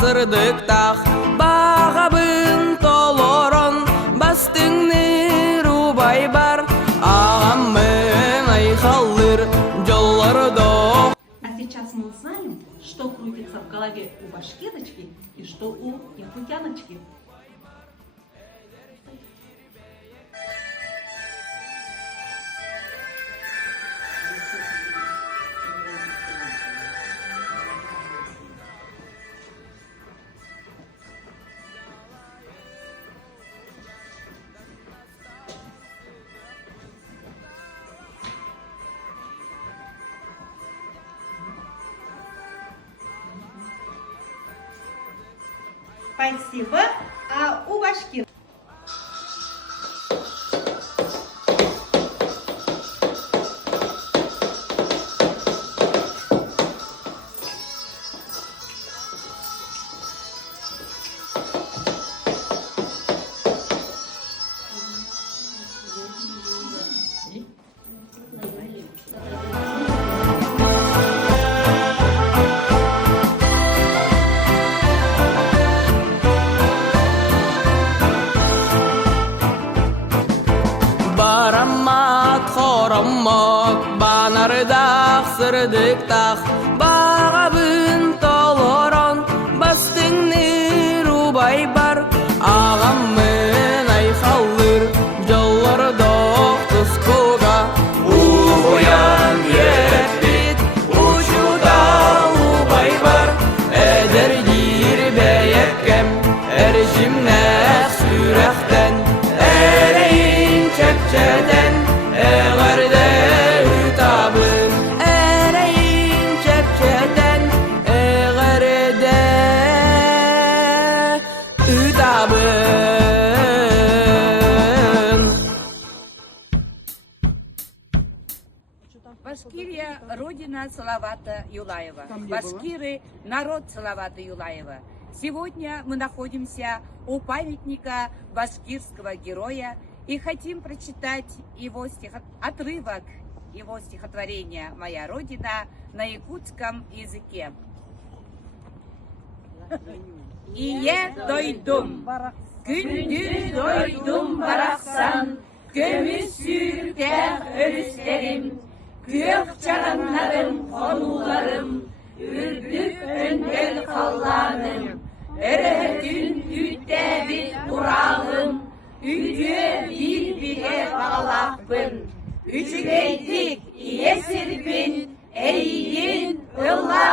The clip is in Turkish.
sırdıktah bağabın toloron bastığını rubay bar ağamın ayxalır jollarda. А сейчас мы узнаем, что крутится в голове у башкирочки и что у якутяночки. Спасибо. А у башкир? Xorammak banardaq sırdıktaq bağabın toloron bastığını rubay bar ağamın ayxalır jollarda tuskoga uyan yetbit uçuda ubay bar ederdir beyekkem erjimnek sürekten ereyin çepçeden eğerde ütabın ereyin çepçeden eğerde ütabın. Башкирия – родина Салавата Юлаева. Башкиры – народ Салавата Юлаева. Сегодня мы находимся у памятника башкирского героя и хотим прочитать его отрывок его стихотворения «Моя Родина» на якутском языке. İye doydum, gündüz doydum baraksan, gömüz sürter örüslerim, gök çağanlarım, konularım, ürdük öndel kallanım, öretün ütte bir durağım, ücü bir bile bağlakbın, üçügeydik iye sirbin, eyin ıllar.